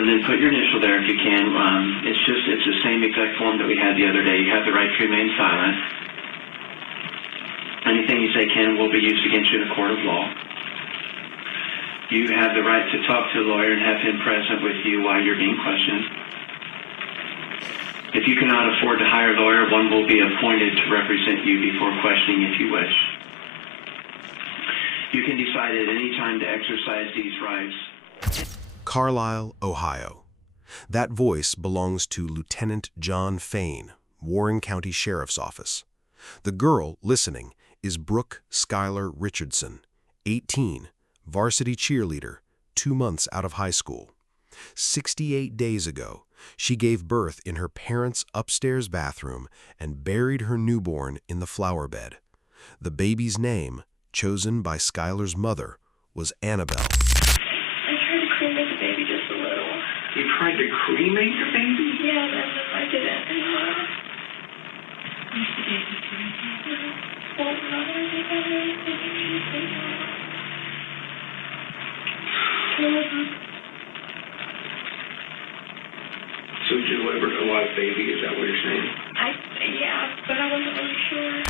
and then put your initial there if you can. It's the same exact form that we had the other day. You have the right to remain silent. Anything you say can and will be used against you in a court of law. You have the right to talk to a lawyer and have him present with you while you're being questioned. If you cannot afford to hire a lawyer, one will be appointed to represent you before questioning if you wish. You can decide at any time to exercise these rights. Carlisle, Ohio. That voice belongs to Lieutenant John Faine, Warren County Sheriff's Office. The girl listening is Brooke Skylar Richardson, 18, varsity cheerleader, 2 months out of high school. 68 days ago, she gave birth in her parents' upstairs bathroom and buried her newborn in the flowerbed. The baby's name, chosen by Skylar's mother, was Annabelle. I tried to cremate the baby just a little. You tried to cremate the baby? Yeah, and then I didn't. So you delivered a live baby, is that what you're saying? Yeah, but I wasn't really sure.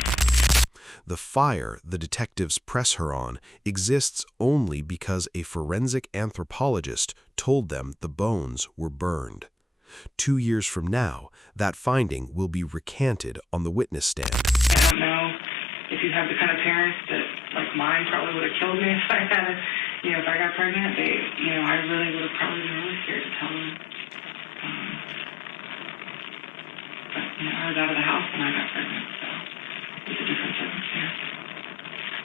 The fire the detectives press her on exists only because a forensic anthropologist told them the bones were burned. 2 years from now, that finding will be recanted on the witness stand. I don't know if you have the kind of parents that, like mine, probably would have killed me if I had, if I got pregnant. I really would have probably been really scared to tell them. But, I was out of the house when I got pregnant, so it's a different circumstance.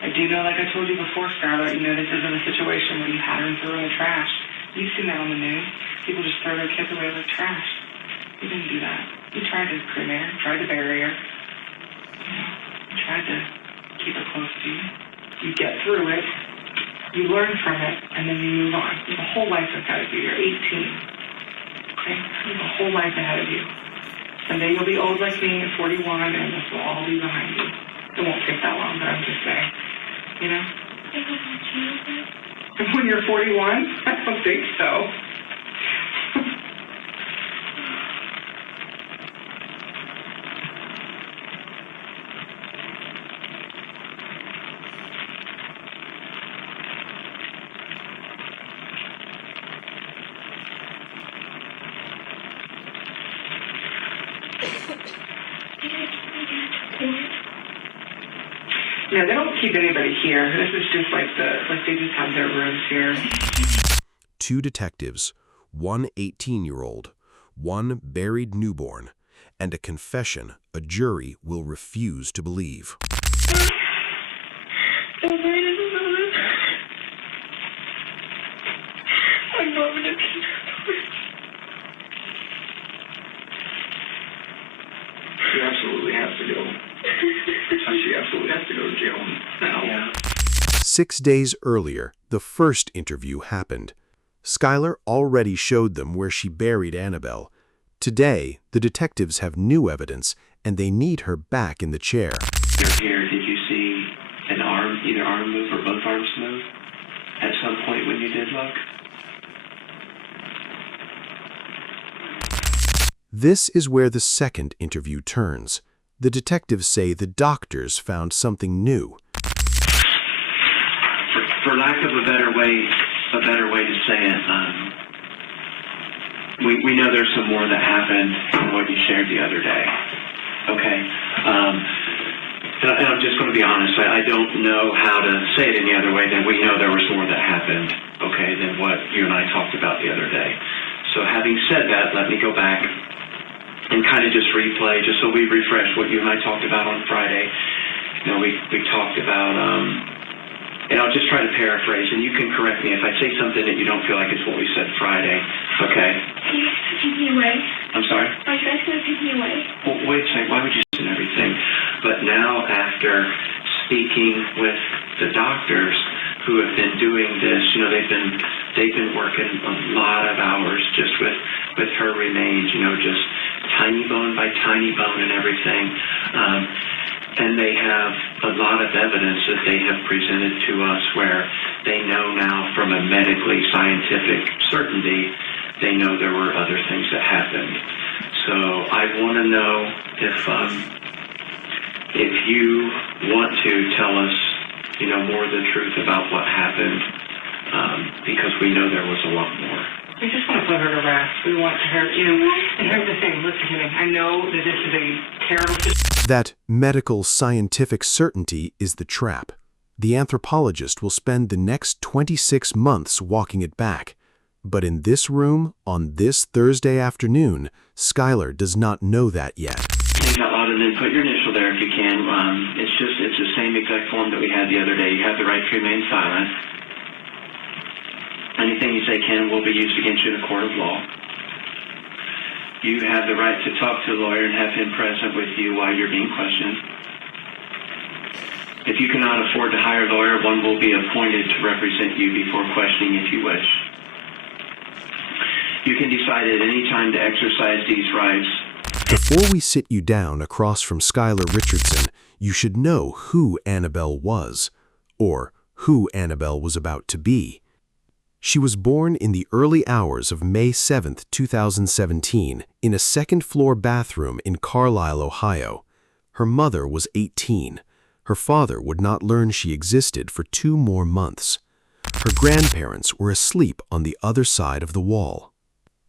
I do know, like I told you before, Skylar, this isn't a situation where you had her and threw her in the trash. You've seen that on the news. People just throw their kids away like trash. You didn't do that. You tried to cremate her, tried to bury her. You tried to keep her close to you. You get through it, you learn from it, and then you move on. You have a whole life ahead of you. You're 18. Okay? You have a whole life ahead of you. Someday you'll be old like me at 41, and this will all be behind you. It won't take that long, but I'm just saying. When you're 41? I don't think so. Yeah, they don't keep anybody here. This is just like they just have their rooms here. 2 detectives, one 18-year-old, one buried newborn, and a confession a jury will refuse to believe. She absolutely has to go. She absolutely has to go to jail now. Yeah. 6 days earlier, the first interview happened. Skylar already showed them where she buried Annabelle. Today, the detectives have new evidence, and they need her back in the chair. You're here. Did you see an arm, either arm move or both arms move at some point when you did look? This is where the second interview turns. The detectives say the doctors found something new. For lack of a better way to say it, we know there's some more that happened than what you shared the other day. Okay? And I'm just going to be honest. I don't know how to say it any other way than we know there was more that happened, okay, than what you and I talked about the other day. So having said that, let me go back and kind of just replay, just so we refresh what you and I talked about on Friday. We talked about, and I'll just try to paraphrase, and you can correct me if I say something that you don't feel like is what we said Friday, okay? Are you guys going to take me away? I'm sorry? Are you guys going to take me away? Well, wait a second, why would you say everything? But now, after speaking with the doctors who have been doing this, they've been working a lot of hours just with her remains, just tiny bone by tiny bone and everything. And they have a lot of evidence that they have presented to us where they know now from a medically scientific certainty they know there were other things that happened. So I want to know if you want to tell us, more of the truth about what happened, because we know there was a lot more. We just want to put her to rest. We want her, and here's the thing, listen to me. I know that this is a terrible situation. That medical scientific certainty is the trap. The anthropologist will spend the next 26 months walking it back. But in this room, on this Thursday afternoon, Skylar does not know that yet. Think out loud and then put your initial there if you can. It's the same exact form that we had the other day. You have the right to remain silent. Anything you say can and will be used against you in a court of law. You have the right to talk to a lawyer and have him present with you while you're being questioned. If you cannot afford to hire a lawyer, one will be appointed to represent you before questioning if you wish. You can decide at any time to exercise these rights. Before we sit you down across from Skylar Richardson, you should know who Annabelle was, or who Annabelle was about to be. She was born in the early hours of May 7, 2017, in a second-floor bathroom in Carlisle, Ohio. Her mother was 18. Her father would not learn she existed for 2 more months. Her grandparents were asleep on the other side of the wall.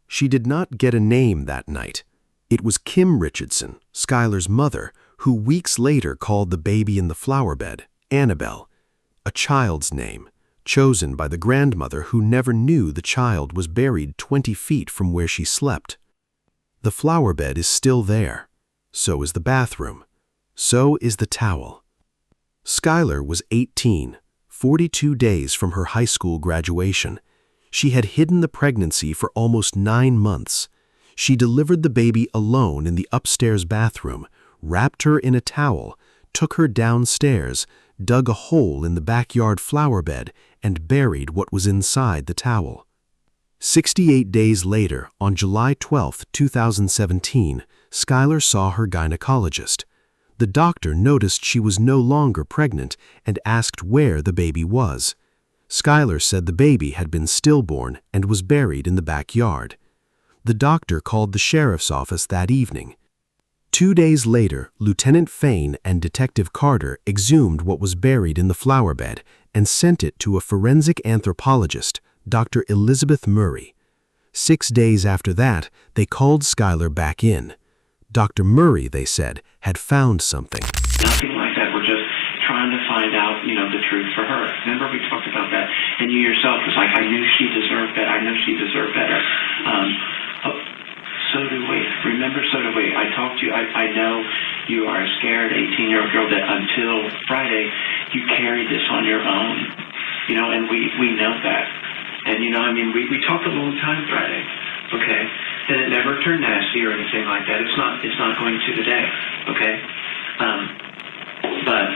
She did not get a name that night. It was Kim Richardson, Skylar's mother, who weeks later called the baby in the flowerbed Annabelle, a child's name, chosen by the grandmother who never knew the child was buried 20 feet from where she slept. The flowerbed is still there. So is the bathroom. So is the towel. Skylar was 18, 42 days from her high school graduation. She had hidden the pregnancy for almost 9 months. She delivered the baby alone in the upstairs bathroom, wrapped her in a towel, took her downstairs, dug a hole in the backyard flowerbed, and buried what was inside the towel. 68 days later, on July 12, 2017, Skylar saw her gynecologist. The doctor noticed she was no longer pregnant and asked where the baby was. Skylar said the baby had been stillborn and was buried in the backyard. The doctor called the sheriff's office that evening. 2 days later, Lieutenant Faine and Detective Carter exhumed what was buried in the flowerbed and sent it to a forensic anthropologist, Dr. Elizabeth Murray. 6 days after that, they called Skylar back in. Dr. Murray, they said, had found something. Nothing like that. We're just trying to find out, the truth for her. Remember we talked about that? And you yourself was like, I knew she deserved better. I know she deserved better. So do we. Remember, so do we. I talked to you. I know you are a scared 18-year-old girl that until Friday, you carried this on your own. And we know that. And, we talked a long time Friday. Okay? And it never turned nasty or anything like that. It's not going to today. Okay? But,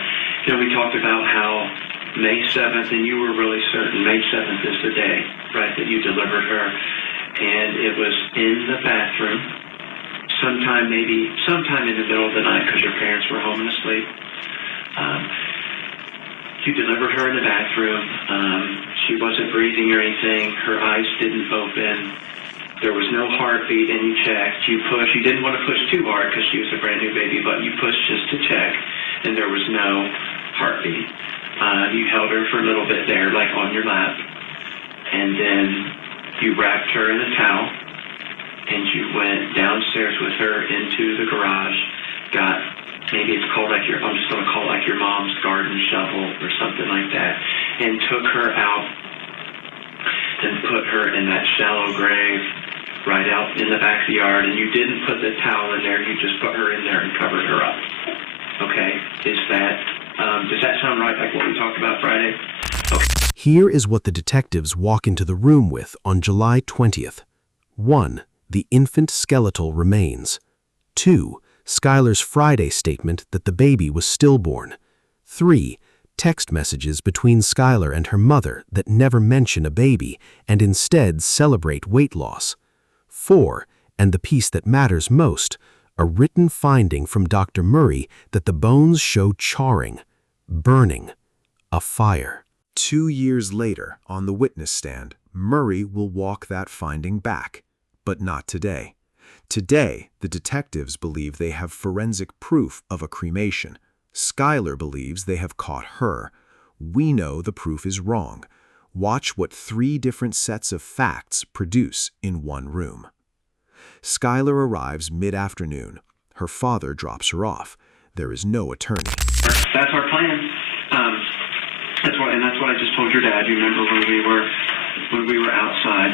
we talked about how May 7th, and you were really certain May 7th is the day, right, that you delivered her. And it was in the bathroom, sometime in the middle of the night because your parents were home and asleep. You delivered her in the bathroom. She wasn't breathing or anything. Her eyes didn't open. There was no heartbeat, and you checked. You pushed. You didn't want to push too hard because she was a brand new baby, but you pushed just to check, and there was no heartbeat. You held her for a little bit there, like on your lap, and then you wrapped her in a towel, and you went downstairs with her into the garage, got, maybe it's called I'm just going to call it like your mom's garden shovel or something like that, and took her out and put her in that shallow grave right out in the back of the yard, and you didn't put the towel in there, you just put her in there and covered her up. Okay? Does that sound right, like what we talked about Friday? Okay. Here is what the detectives walk into the room with on July 20th. 1. The infant skeletal remains. 2. Skylar's Friday statement that the baby was stillborn. 3. Text messages between Skylar and her mother that never mention a baby and instead celebrate weight loss. 4. And the piece that matters most, a written finding from Dr. Murray that the bones show charring, burning, a fire. 2 years later, on the witness stand, Murray will walk that finding back, but not today. Today, the detectives believe they have forensic proof of a cremation. Skylar believes they have caught her. We know the proof is wrong. Watch what 3 different sets of facts produce in one room. Skylar arrives mid-afternoon. Her father drops her off. There is no attorney. That's our plan. That's what I just told your dad. You remember when we were outside.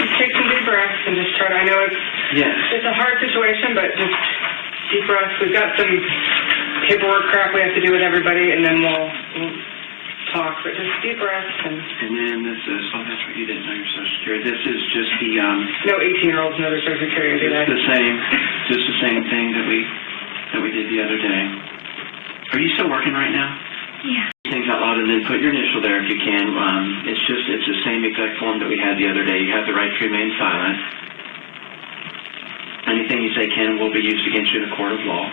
Just take some deep breaths and just try to, I know it's a hard situation, but just deep breaths. We've got some paperwork crap we have to do with everybody, and then we'll talk, but just deep breaths. And then this is, oh, that's right, you didn't know your Social Security. This is just the, no 18-year-olds know their Social Security, do they? just the same thing that we did the other day. Are you still working right now? Yeah. Things out loud, and then put your initial there if you can. It's the same exact form that we had the other day. You have the right to remain silent. Anything you say can and will be used against you in a court of law.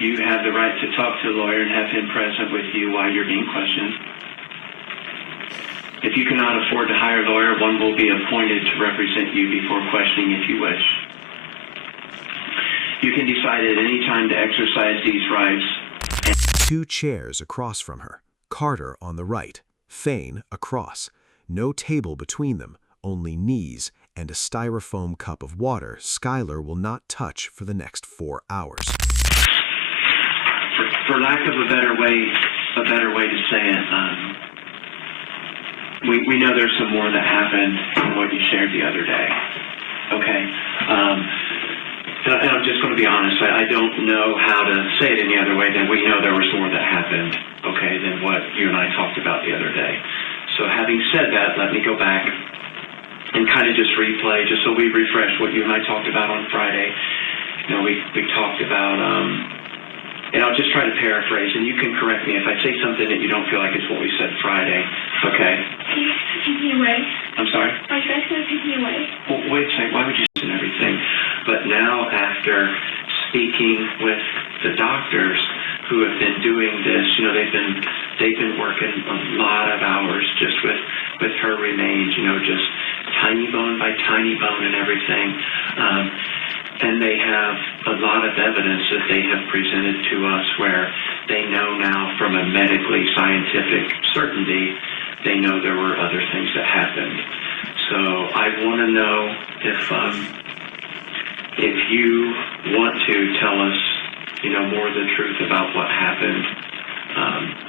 You have the right to talk to a lawyer and have him present with you while you're being questioned. If you cannot afford to hire a lawyer, one will be appointed to represent you before questioning if you wish. You can decide at any time to exercise these rights. 2 chairs across from her. Carter on the right, Faine across. No table between them, only knees and a styrofoam cup of water Skylar will not touch for the next 4 hours. For lack of a better way to say it, we know there's some more that happened than what you shared the other day. Okay? And I'm just going to be honest. I don't know how to say it any other way than we know there was more that happened, okay, than what you and I talked about the other day. So having said that, let me go back and kind of just replay, just so we refresh what you and I talked about on Friday. You know, we talked about, and I'll just try to paraphrase, and you can correct me if I say something that you don't feel like it's what we said Friday, okay? Are you guys going to take me away? I'm sorry? Are you guys going to take me away? Well, wait a second. Why would you say everything? But now, after speaking with the doctors who have been doing this, you know, they've been working a lot of hours just with her remains, you know, just tiny bone by tiny bone and everything. And they have a lot of evidence that they have presented to us where they know now from a medically scientific certainty, they know there were other things that happened. So I want to know if you want to tell us, you know, more of the truth about what happened,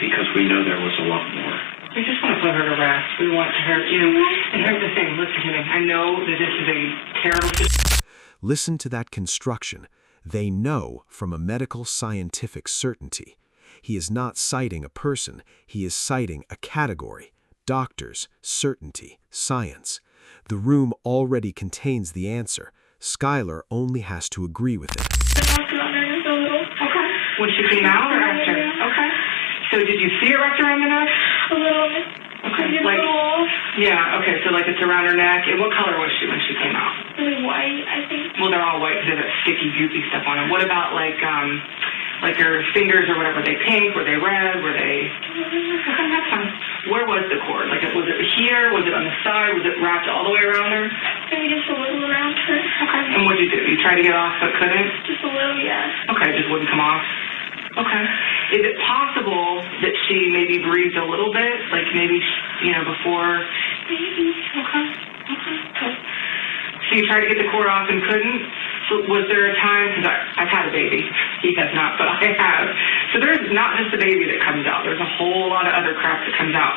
because we know there was a lot more. We just want to put her to rest. We want her, you know, and here's the thing, listen to me. I know that this is a terrible situation. Listen to that construction. They know from a medical scientific certainty. He is not citing a person, he is citing a category. Doctors, certainty, science. The room already contains the answer. Skylar only has to agree with it. The doctor on her is a little. Okay. When she came out or after? Yeah. Okay. So did you see it wrapped around the neck? A little. Okay. Maybe a Like, little. yeah, okay, so like it's around her neck. And what color was she when she came out? Really white, I think. Well, they're all white because they have that sticky, goopy stuff on them. What about like her fingers or whatever? Were they pink? Were they red? Were they? Okay, that's fine. Where was the cord? Like, was it here? Was it on the side? Was it wrapped all the way around her? Maybe just a little around her. Okay. And what did you do? You tried to get off but couldn't? Just a little, yeah. Okay, just wouldn't come off. Okay. Is it possible that she maybe breathed a little bit? Like maybe, you know, before? Maybe. Okay. So you tried to get the cord off and couldn't? So was there a time, because I've had a baby, he has not, but I have. So there's not just a baby that comes out. There's a whole lot of other crap that comes out.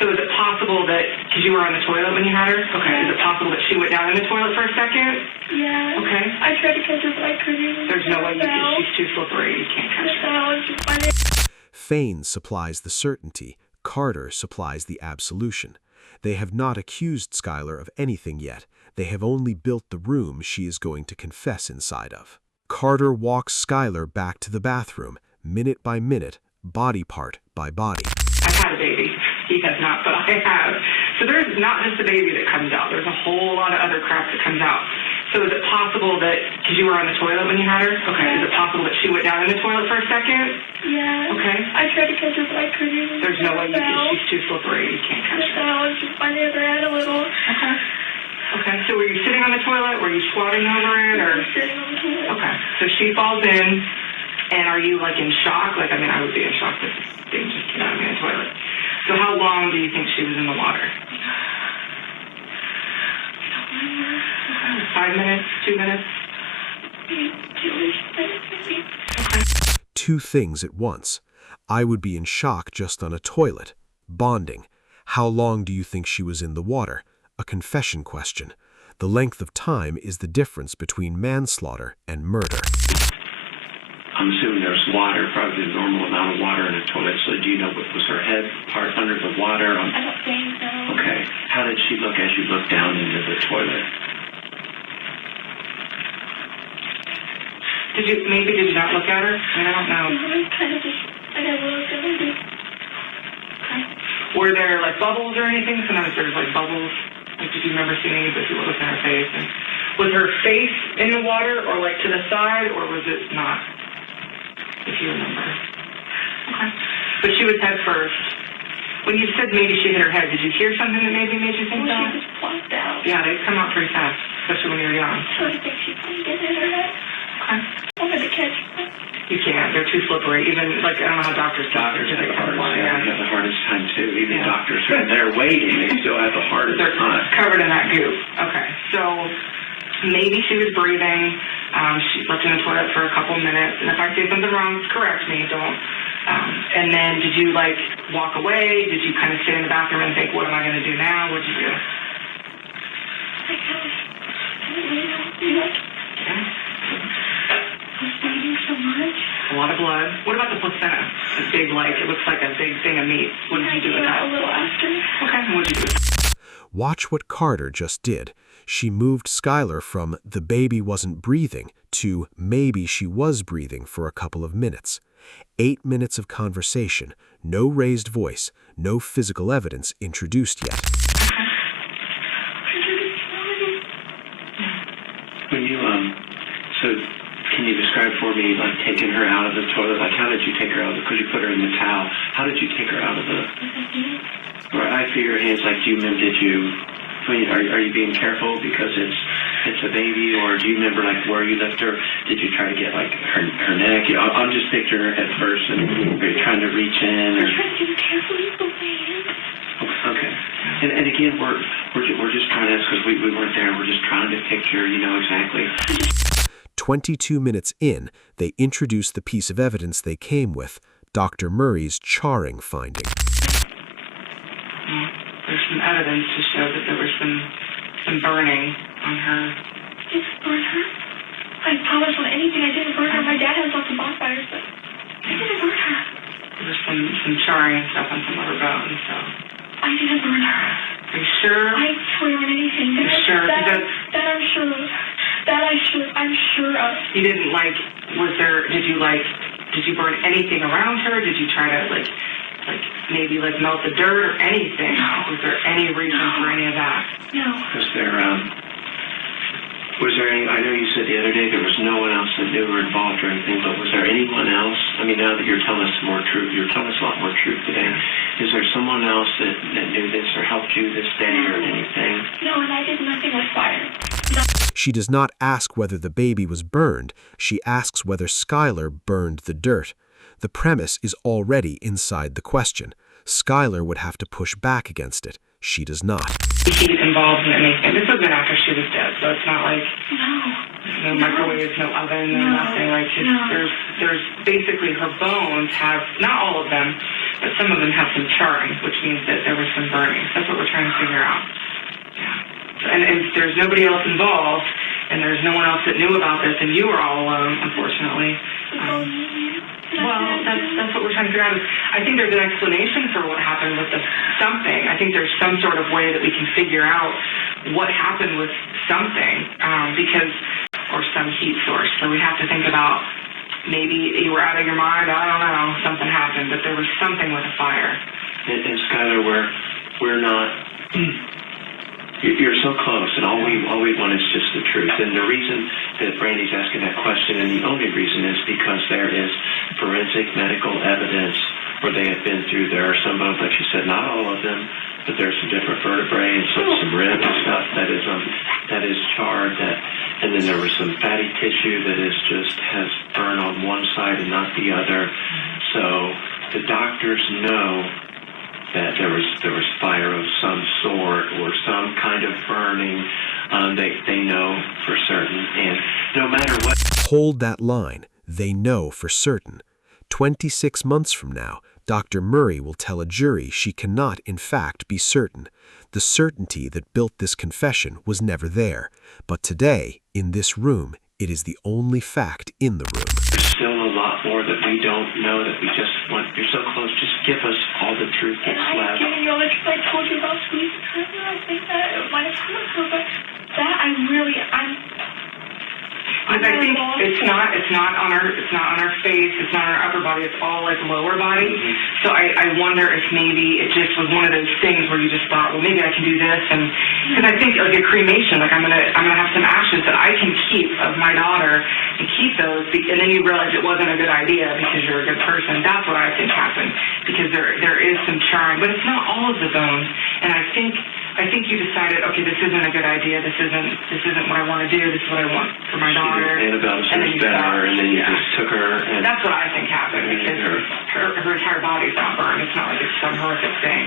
So is it possible that, because you were on the toilet when you had her? Okay. Is it possible that she went down in the toilet for a second? Yeah. Okay. I tried to catch her, but I couldn't. There's no way you can. She's too slippery. You can't catch her. Faine supplies the certainty. Carter supplies the absolution. They have not accused Skylar of anything yet. They have only built the room she is going to confess inside of. Carter walks Skylar back to the bathroom, minute by minute, body part by body. I've had a baby. He has not, but I have. So there's not just a baby that comes out. There's a whole lot of other crap that comes out. So is it possible that, because you were on the toilet when you had her? Okay. Is it possible that she went down in the toilet for a second? Yeah. Okay. I tried to catch her, but I couldn't. There's no way you can. She's too slippery. You can't catch her. I was just on the other end a little. Okay. Okay. So were you sitting on the toilet? Were you squatting over it? Or? I was sitting on the toilet. Okay. So she falls in, and are you like in shock? Like, I mean, I would be in shock if they just came out of me in the toilet. So how long do you think she was in the water? 5 minutes, 2 minutes? 2 things at once. I would be in shock just on a toilet. Bonding. How long do you think she was in the water? A confession question. The length of time is the difference between manslaughter and murder. I'm assuming there's water, probably the normal amount of water in a toilet. So do you know what was her head part under the water? I don't think so. Okay. How did she look as you looked down into the toilet? Did you not look at her? I mean, I don't know. I kind of just, I got a little bit. Okay. Were there like bubbles or anything? Sometimes there's like bubbles. Like, did you remember seeing any people looking at her face? And was her face in the water or like to the side, or was it not? If you remember. Okay. But she was head first. When you said maybe she hit her head, did you hear something that maybe made you think Well, that? she just plopped out. Yeah, they come out pretty fast, especially when you're young. So I think she probably did hit her head. Okay. I wanted to catch her. You can't. They're too slippery. Even, like, I don't know how doctors do it. Doctors They have the hardest, yeah. they have the hardest time too. Even Yeah. doctors, when they're waiting, they still have the hardest They're time. covered in that goop. Okay. So maybe she was breathing. She left in the toilet for a couple minutes. And if I say something wrong, correct me. Don't. And then did you, like, walk away? Did you kind of sit in the bathroom and think, what am I going to do now? What did you do? I was bleeding so much. A lot of blood. What about the placenta? The big, like, it looks like a big thing of meat. What did you do with that? A little after. Okay. What did you do? Watch what Carter just did. She moved Skylar from the baby wasn't breathing to maybe she was breathing for a couple of minutes. 8 minutes of conversation, no raised voice, no physical evidence introduced yet. When you, so can you describe for me, like, taking her out of the toilet? Like, how did you take her out? Because you put her in the towel. How did you take her out of the... Right, I feel your hands, like, did you... Are you being careful because it's a baby, or do you remember, like, where you left her? Did you try to get, like, her neck? I'm just picturing her head first, and are you trying to reach in? Or... I tried to do carefully with both my hands. Okay. And again, we're just trying to ask because we weren't there. We're just trying to picture, exactly. 22 minutes in, they introduced the piece of evidence they came with, Dr. Murray's charring finding. There's some evidence to show that there was some burning on her. Did it burn her? I promise on anything I didn't burn her. My dad has lots of bonfires, but I didn't burn her. There was some charring and stuff on some of her bones, so. I didn't burn her. Are you sure? I swear on anything. You're sure? That I'm sure of. I'm sure of. You didn't, like, did you burn anything around her? Did you try to, like maybe, like, melt the dirt or anything? No. Was there any reason for any of that? No. Was there any, I know you said the other day there was no one else that knew or involved or anything, but was there anyone else? I mean, now that you're telling us more truth, you're telling us a lot more truth today. Is there someone else that knew this or helped you this day or anything? No, and I did nothing with fire. No. She does not ask whether the baby was burned. She asks whether Skylar burned the dirt. The premise is already inside the question. Skylar would have to push back against it. She does not. She's involved in anything. This was been after she was dead, so it's not like no microwave, no oven, no nothing. Like, there's basically her bones have, not all of them, but some of them have some charring, which means that there was some burning. That's what we're trying to figure out. Yeah. And if there's nobody else involved, and there's no one else that knew about this, and you were all alone, unfortunately. Well, that's what we're trying to figure out. I think there's an explanation for what happened with the something. I think there's some sort of way that we can figure out what happened with something, or some heat source. So we have to think about maybe you were out of your mind. I don't know. Something happened, but there was something with a fire. And Skylar, we're not. You're so close, and all we want one is just the truth. And the reason that Brandi's asking that question, and the only reason, is because there is forensic medical evidence where they have been through. There are some bones, like she said, not all of them, but there's some different vertebrae and some ribs and stuff that is charred. And then there was some fatty tissue that has burn on one side and not the other. So the doctors know that there was fire of some sort or some kind of burning. They know for certain, and no matter what. Hold that line. They know for certain. 26 months from now, Dr. Murray will tell a jury she cannot, in fact, be certain. The certainty that built this confession was never there. But today, in this room, it is the only fact in the room. There's still a lot more that we don't know, that we just want. You're so close. Just give us all the truth that's And left. I've given you all the truth. I told you about squeeze the trigger. I think that it might have come to her, but that I think it's not on her face, it's not on her upper body, it's all like lower body. Mm-hmm. So I wonder if maybe it just was one of those things where you just thought, well, maybe I can do this, and because I think like a cremation, like I'm gonna have some ashes that I can keep of my daughter and keep those, and then you realize it wasn't a good idea because you're a good person. That's what I think happened, because there is some charring, but it's not all of the bones, and I think you decided, okay, this isn't a good idea. This isn't what I want to do. This is what I want for my daughter. Annabelle was better, and then you just took her. And that's what I think happened, because her entire body's not burned. It's not like it's some horrific thing.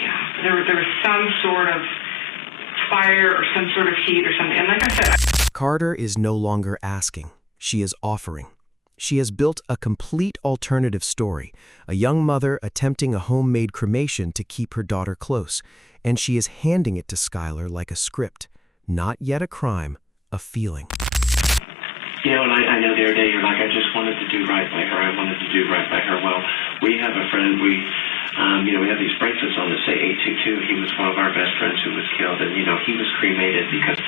Yeah, there was some sort of fire or some sort of heat or something. And like I said, Carter is no longer asking. She is offering. She has built a complete alternative story, a young mother attempting a homemade cremation to keep her daughter close, and she is handing it to Skylar like a script. Not yet a crime, a feeling. You know, and I know the other day you're like, I just wanted to do right by her. I wanted to do right by her. Well, we have a friend, we have these bracelets on that say 822. He was one of our best friends who was killed, and, he was cremated because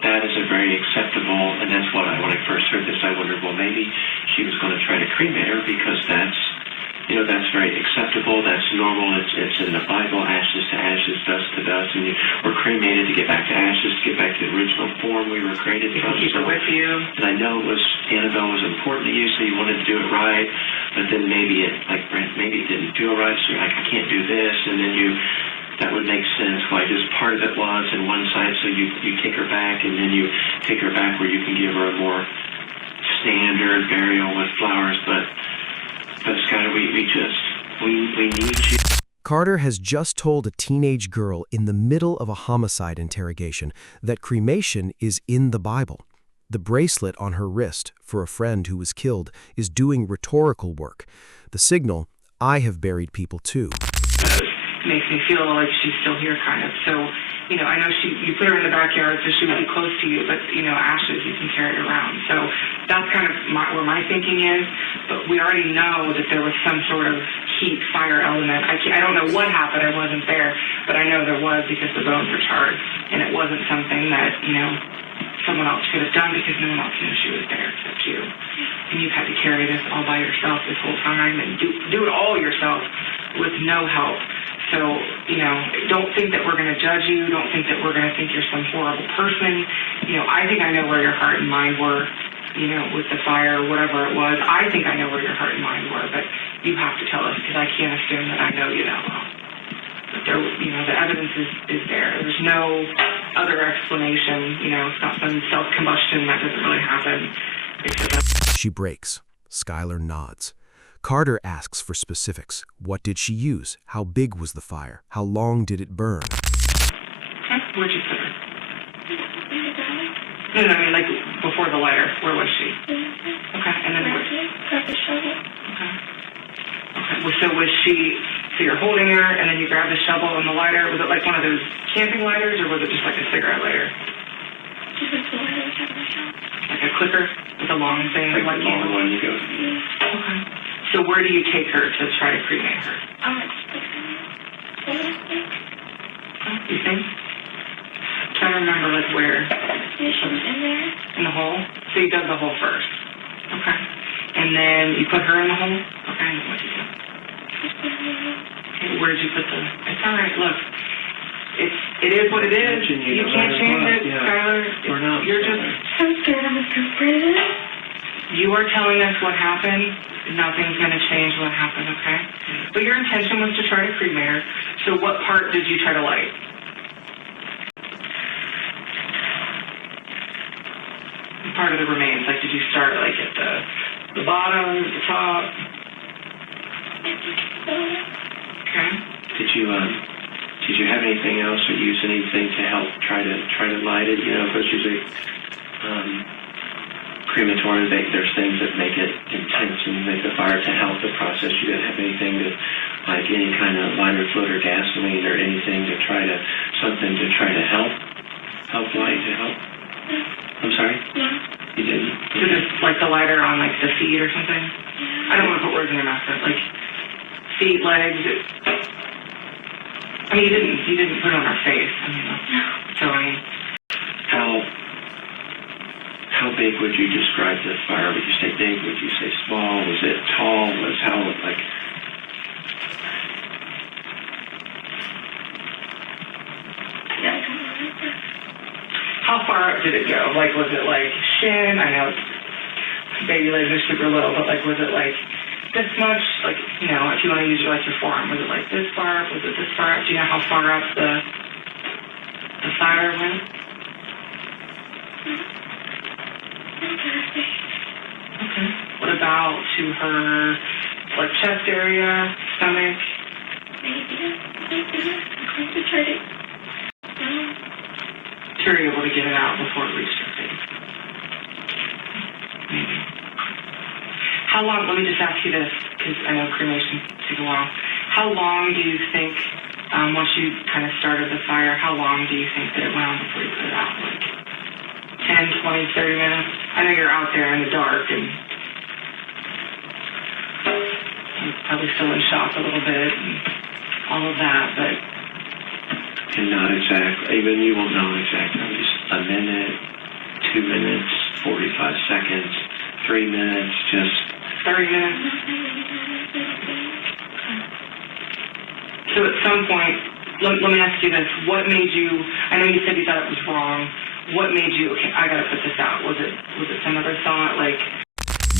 that is a very acceptable, and that's what when I first heard this, I wondered, well, maybe she was going to try to cremate her because that's very acceptable, that's normal, it's in the Bible, ashes to ashes, dust to dust, and we're cremated to get back to ashes, to get back to the original form we were created from. Keep it with you. And I know Annabelle was important to you, so you wanted to do it right, but then maybe it didn't feel right, so you're like, I can't do this, and then that would make sense why just part of it was in one side, so you take her back, and then you take her back where you can give her a more standard burial with flowers, but Skylar, we need you. Carter has just told a teenage girl in the middle of a homicide interrogation that cremation is in the Bible. The bracelet on her wrist for a friend who was killed is doing rhetorical work. The signal, I have buried people too. Makes me feel like she's still here, kind of. So, I know you put her in the backyard so she would be close to you, but, ashes, you can carry it around. So that's kind of where my thinking is. But we already know that there was some sort of heat, fire element. I don't know what happened. I wasn't there. But I know there was, because the bones were charred. And it wasn't something that, someone else could have done, because no one else knew she was there except you. And you've had to carry this all by yourself this whole time and do it all yourself with no help. So, don't think that we're going to judge you. Don't think that we're going to think you're some horrible person. I think I know where your heart and mind were, with the fire or whatever it was. I think I know where your heart and mind were, but you have to tell us, because I can't assume that I know you that well. But there, the evidence is there. There's no other explanation. It's not some self-combustion that doesn't really happen. She breaks. Skylar nods. Carter asks for specifics. What did she use? How big was the fire? How long did it burn? Where'd you put her? No, I mean, like, before the lighter. Where was she? Okay, and then where? Grab the shovel. Okay. Well, so was she, so you're holding her, and then you grab the shovel and the lighter. Was it like one of those camping lighters, or was it just like a cigarette lighter? Just like the lighter we have in the house. Like a clicker with a long thing? Like the long one you go. Okay. So where do you take her to try to cremate her? You think? I'm trying to remember, like, where. Yeah, she was in there. In the hole? So you dug the hole first. Okay. And then you put her in the hole? Okay, and what did you do? Okay, where'd you put the... It's all right, look. It is what it is. You can't change it. Yeah. are telling us what happened, nothing's going to change what happened, okay? But your intention was to try to cremate her, so what part did you try to light? Part of the remains, like did you start like at the bottom, the top? Okay. Did you have anything else or use anything to help try to light it? You know, because usually crematorium, there's things that make it intense and make the fire to help the process. You didn't have anything to, like any kind of lighter, fluid, or gasoline or anything to try to help light to help. I'm sorry? Yeah. You didn't? So just like the lighter on like the feet or something? I don't want to put words in your mouth, but like feet, legs. I mean, you didn't put it on her face. I mean, so I mean. How big would you describe the fire? Would you say big? Would you say small? Was it tall? How far up did it go? Like, was it like shin? I know baby legs are super little, but like, was it like this much? Like, you know, if you want to use your forearm, was it like this far up? Was it this far up? Do you know how far up the fire went? Okay. What about to her, like, chest area, stomach? Sure, you're able to get it out before it reached her face. Maybe. How long, let me just ask you this, because I know cremation takes a while. How long do you think, once you kind of started the fire, how long do you think that it went on before you put it out? Like 10, 20, 30 minutes? I know you're out there in the dark and you're probably still in shock a little bit and all of that, but... And not exactly, even you won't know exactly. Just a minute, 2 minutes, 45 seconds, 3 minutes, just... 30 minutes. So at some point, let me ask you this. What made you, I know you said you thought it was wrong. What made you, okay, I gotta put this out. Was it some other thought, like...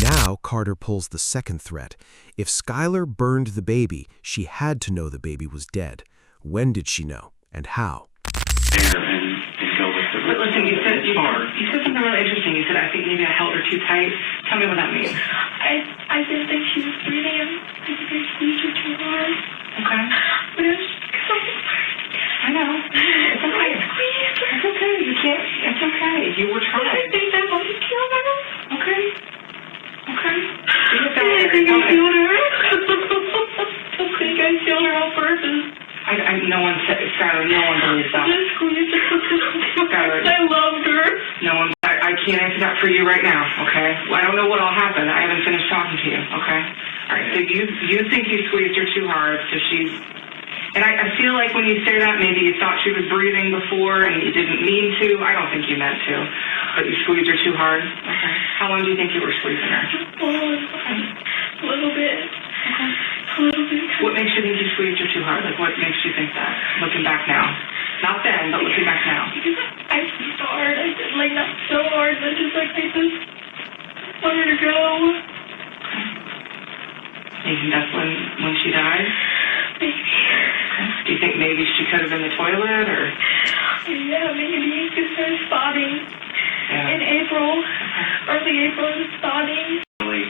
Now Carter pulls the second thread. If Skylar burned the baby, she had to know the baby was dead. When did she know? And how? There and go with the... But listen, you said something really interesting. You said, I think maybe I held her too tight. Tell me what that means. I didn't think she was breathing, and I think I squeezed her too hard. Okay. But it was because I know. It's okay. It's okay. You can't, it's okay. You were I trying. think that might have killed her. Okay. Okay. I think I killed her. I think I killed her on purpose. No one said, Skylar, no one believes that. Just squeezed her. Skylar. I loved her. No one, I can't answer that for you right now, okay? Well, I don't know what'll happen. I haven't finished talking to you, okay? All right, so you think you squeezed her too hard, so she's... And I feel like when you say that, maybe you thought she was breathing before and you didn't mean to. I don't think you meant to, but you squeezed her too hard. Okay. How long do you think you were squeezing her? A little bit. Okay. A little bit. What makes you think you squeezed her too hard? Like, what makes you think that? Looking back now. Not then, but looking back now. Because I squeezed hard. I did, like, not so hard, but just like I just want her to go. Okay. You think that's when she died? Maybe. Okay. Do you think maybe she could have been in the toilet, or? Yeah, maybe because I was spotting in April. Early April, I was spotting. Really,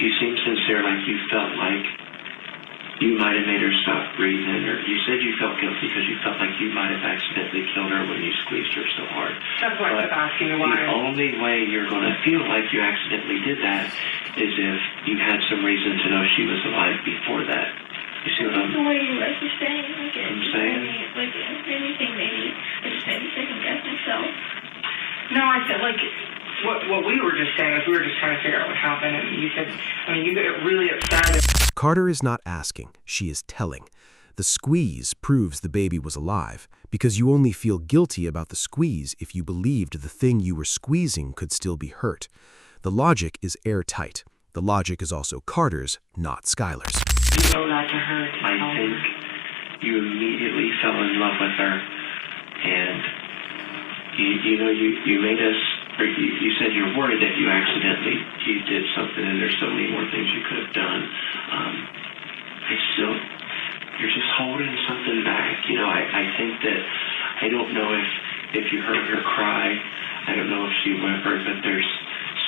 you seem sincere, like you felt like you might have made her stop breathing, or you said you felt guilty because you felt like you might have accidentally killed her when you squeezed her so hard. That's why I kept asking you why. The only way you're going to feel like you accidentally did that is if you had some reason to know she was alive before that. You see what I'm The way you guys were saying, like, I'm saying? Like, anything, maybe. I just maybe second guess myself. No, I said, like, what we were just saying is we were just trying to figure out what happened, and you said, I mean, you get really upset. Carter is not asking, she is telling. The squeeze proves the baby was alive, because you only feel guilty about the squeeze if you believed the thing you were squeezing could still be hurt. The logic is airtight. The logic is also Carter's, not Skylar's. You know not to hurt. I think you immediately fell in love with her, and you made us or you said you're worried that you did something, and there's so many more things you could have done. You're just holding something back. I think that, I don't know if you heard her cry. I don't know if she whimpered, but there's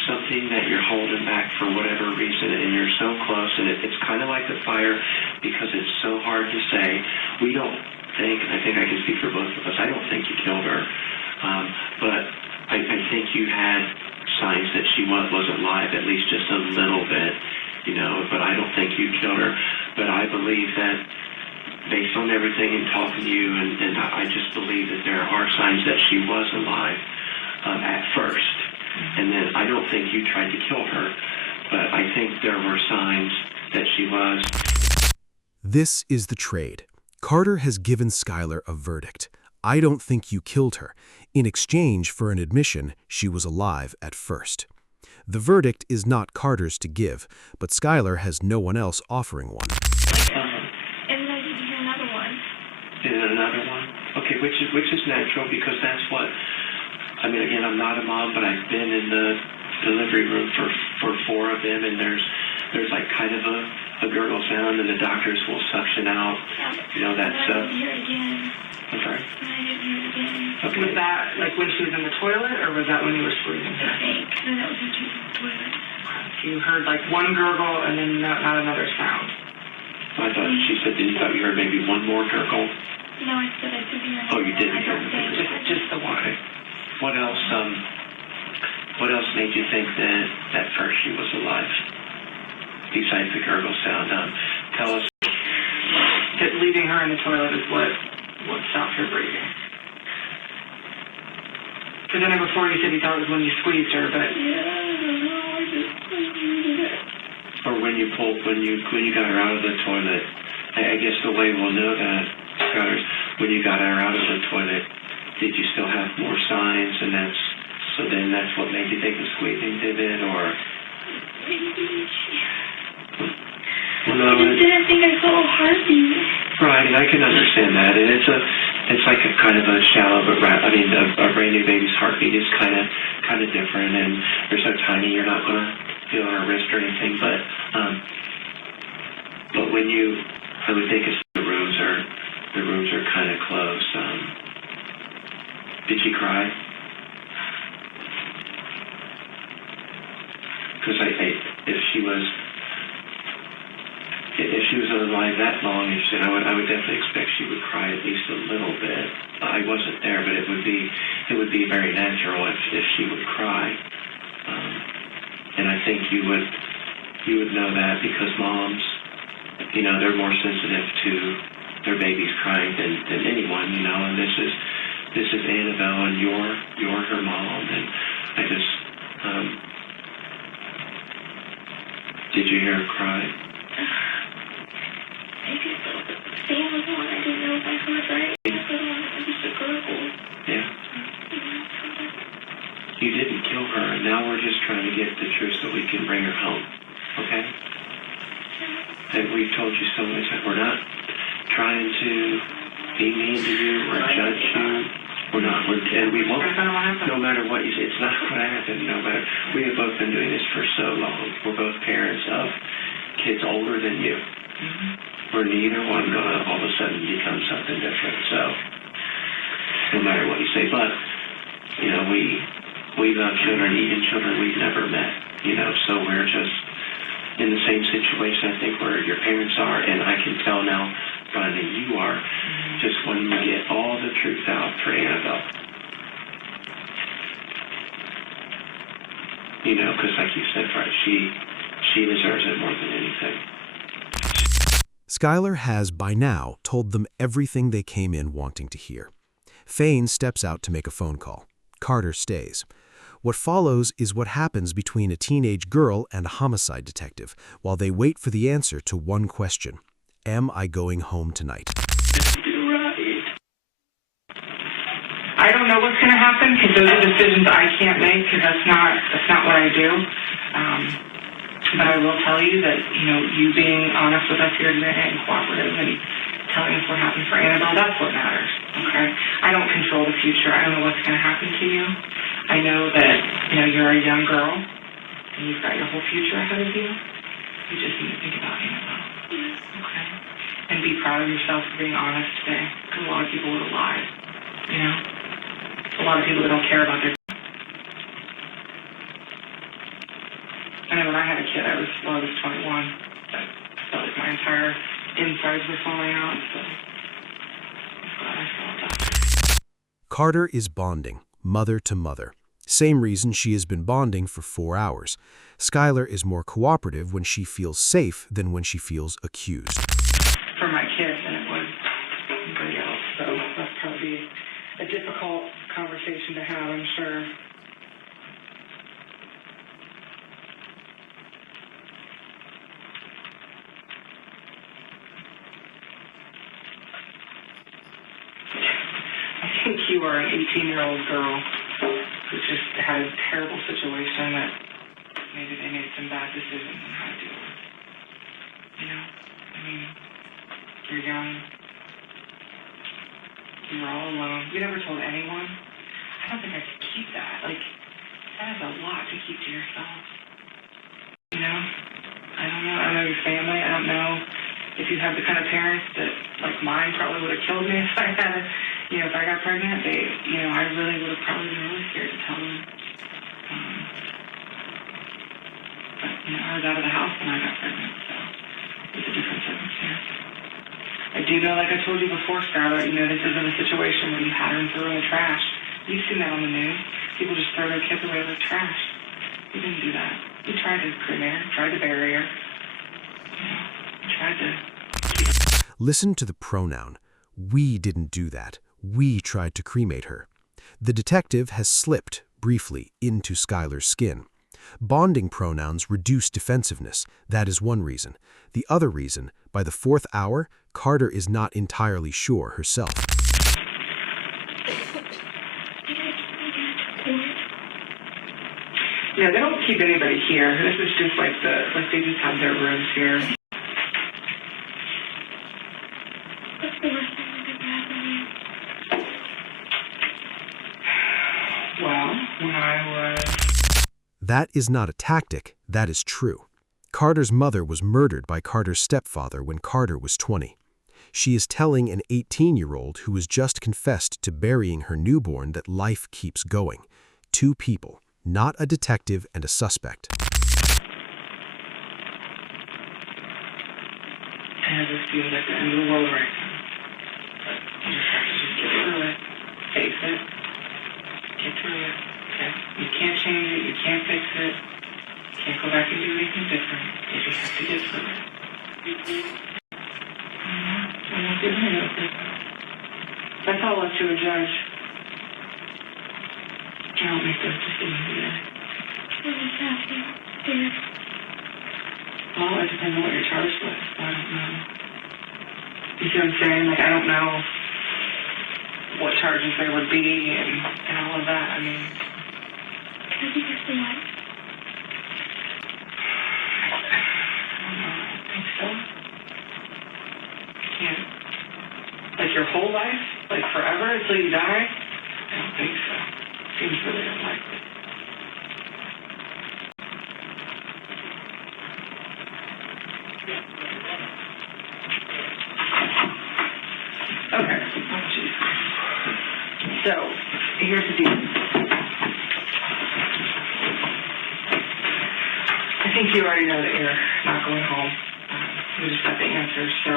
something that you're holding back for whatever reason, and you're so close, and it's kind of like the fire, because it's so hard to say. We don't think, and I think I can speak for both of us, I don't think you killed her, but I think you had signs that she wasn't live, at least just a little bit, but I don't think you killed her. But I believe that, based on everything and talking to you, and I just believe that there are signs that she was alive at first. And then I don't think you tried to kill her, but I think there were signs that she was. This is the trade. Carter has given Skylar a verdict. I don't think you killed her, in exchange for an admission she was alive at first. The verdict is not Carter's to give, but Skylar has no one else offering one. And then I didn't hear another one. Another one? Okay, which is natural, because that's what, again, I'm not a mom, but I've been in the delivery room for 4 of them, and there's like kind of a gurgle sound, and the doctors will suction out, that stuff. I didn't hear it again. I'm sorry? I didn't hear it again. Okay. Was that like when she was in the toilet, or was that when you were squeezing I her? think. No, that was when she was in the toilet. You heard like one gurgle and then not another sound. I thought she said, you thought you heard maybe one more gurgle? No, I said I didn't hear another Oh, you didn't one. hear I don't think. anything. Just the one. Okay. What else made you think that at first she was alive, besides the gurgle sound? Tell us. That leaving her in the toilet is what stopped her breathing. Because I know before you said you thought it was when you squeezed her, but Yeah, I don't know. I just needed it. Or when you got her out of the toilet. I guess the way we'll know that, Skylar, is when you got her out of the toilet, did you still have more signs, and that's what made you think the squeezing did it, or? Well, no, I just didn't think I saw a heartbeat. Right, and I can understand that, and it's like a kind of a shallow, but a brand new baby's heartbeat is kind of different, and they're so tiny you're not going to feel on her wrist or anything, but when I would think the rooms are kind of close. Did she cry? Because if she was alive that long, I would definitely expect she would cry at least a little bit. I wasn't there, but it would be very natural if she would cry. And I think you would know that, because moms, they're more sensitive to their babies crying than anyone, and this is Annabelle, and you're her mom, and I just, did you hear her cry? Maybe Sam was the one. I didn't know if I heard right. I was the one that was just a gurgle. Yeah. You didn't kill her, and now we're just trying to get the truth so we can bring her home, okay? And we've told you so many times, we're not trying to be mean to you or judge you. We're not, and we won't, no matter what you say. It's not going to happen, no matter. We have both been doing this for so long. We're both parents of kids older than you. mm-hmm. We're neither one going to all of a sudden become something different, so no matter what you say. But, we love children, even children we've never met, so we're just in the same situation, I think, where your parents are, and I can tell now, Brandi, you are just wanting to get all the truth out for Annabelle. Because like you said, right, she deserves it more than anything. Skylar has, by now, told them everything they came in wanting to hear. Faine steps out to make a phone call. Carter stays. What follows is what happens between a teenage girl and a homicide detective, while they wait for the answer to one question. Am I going home tonight? I don't know what's going to happen, because those are decisions I can't make, because that's not what I do. But I will tell you that, you being honest with us here today and cooperative and telling us what happened for Annabelle, that's what matters, okay? I don't control the future. I don't know what's going to happen to you. I know that, you're a young girl, and you've got your whole future ahead of you. You just need to think about Annabelle. Okay? And be proud of yourself for being honest today, because a lot of people would have lied, A lot of people that don't care about their... I know when I had a kid, I was 21. I felt like my entire insides were falling out, so I'm glad I saw a doctor. Carter is bonding, mother to mother. Same reason she has been bonding for 4 hours. Skylar is more cooperative when she feels safe than when she feels accused. For my kid than it was anybody else, so that's probably a difficult conversation to have, I'm sure. I think you are an 18-year-old girl who just had a terrible situation that maybe they made some bad decisions on how to deal with. You're young. You were all alone. You never told anyone. I don't think I could keep that. That is a lot to keep to yourself. I don't know. I don't know your family. I don't know if you have the kind of parents that, like mine, probably would have killed me if I had if I got pregnant. I really would have probably been really scared to tell them. But, I was out of the house when I got pregnant, so it's a different circumstance. I do know, like I told you before, Skylar, this isn't a situation where you had her and threw her in the trash. You've seen that on the news. People just throw their kids away like trash. You didn't do that. You tried to cremate her, tried to bury her. You tried to... Listen to the pronoun. We didn't do that. We tried to cremate her. The detective has slipped, briefly, into Skylar's skin. Bonding pronouns reduce defensiveness. That is one reason. The other reason, by the 4th hour, Carter is not entirely sure herself. Yeah, they don't keep anybody here. This is just like they just have their rooms here. What's the worst thing that could happen to you? Well, when I was... That is not a tactic, that is true. Carter's mother was murdered by Carter's stepfather when Carter was 20. She is telling an 18-year-old who has just confessed to burying her newborn that life keeps going. 2 people, not a detective and a suspect. And this feels like the end of the world right now. But you just have to just get through it. Face it. Get through it. Okay? You can't change it. You can't fix it. You can't go back and do anything different. You just have to get through it. I'm not giving it up. That's all up to a judge. I don't make those decisions either. What is happening? Dear. Well, it depends on what you're charged with. I don't know. You see what I'm saying? I don't know what charges there would be and all of that. Can I be here for life? I don't think so. You can't. Your whole life? Forever until you die? I don't think so. Seems really unlikely. Okay. Oh, geez. So, here's the deal. I think you already know that you're not going home. We just got the answer. So,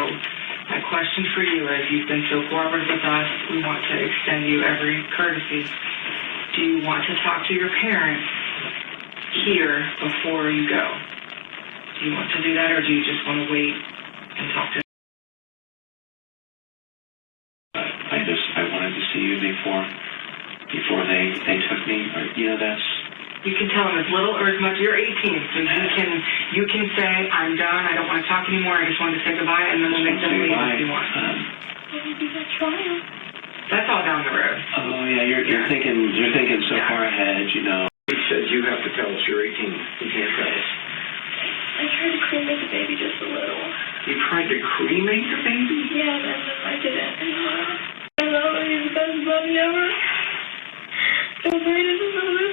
my question for you is, you've been so cooperative with us, we want to extend you every courtesy. Do you want to talk to your parents here before you go? Do you want to do that, or do you just want to wait and talk to them? I wanted to see you before they took me. That's... You can tell them as little or as much. You're 18, so you can say, I'm done, I don't want to talk anymore, I just wanted to say goodbye, and then we'll make them leave if you want. What would be that trial? That's all down the road. Oh yeah, you're thinking so far ahead. He says you have to tell us you're 18. You can't tell us. I tried to cremate the baby just a little. You tried to cremate the baby? Yeah, and then I didn't. I know, he's the best buddy ever. So great as a mother.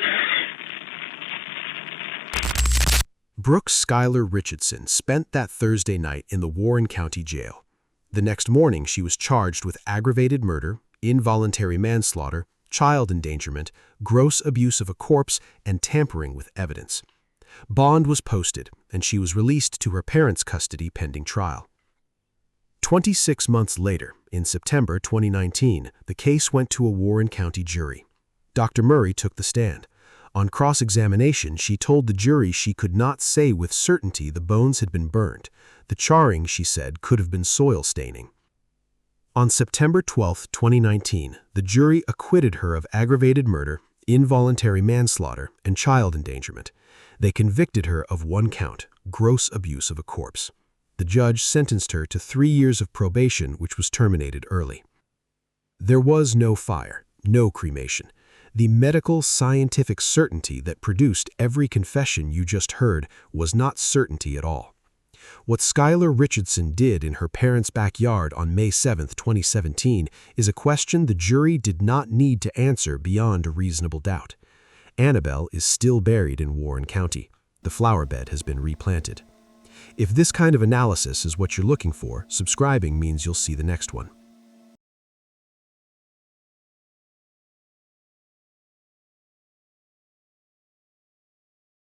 Brooke Skylar Richardson spent that Thursday night in the Warren County Jail. The next morning, she was charged with aggravated murder, involuntary manslaughter, child endangerment, gross abuse of a corpse, and tampering with evidence. Bond was posted, and she was released to her parents' custody pending trial. 26 months later, in September 2019, the case went to a Warren County jury. Dr. Murray took the stand. On cross-examination, she told the jury she could not say with certainty the bones had been burned. The charring, she said, could have been soil staining. On September 12, 2019, the jury acquitted her of aggravated murder, involuntary manslaughter, and child endangerment. They convicted her of one count, gross abuse of a corpse. The judge sentenced her to 3 years of probation, which was terminated early. There was no fire, no cremation. The medical, scientific certainty that produced every confession you just heard was not certainty at all. What Skylar Richardson did in her parents' backyard on May 7, 2017, is a question the jury did not need to answer beyond a reasonable doubt. Annabelle is still buried in Warren County. The flowerbed has been replanted. If this kind of analysis is what you're looking for, subscribing means you'll see the next one.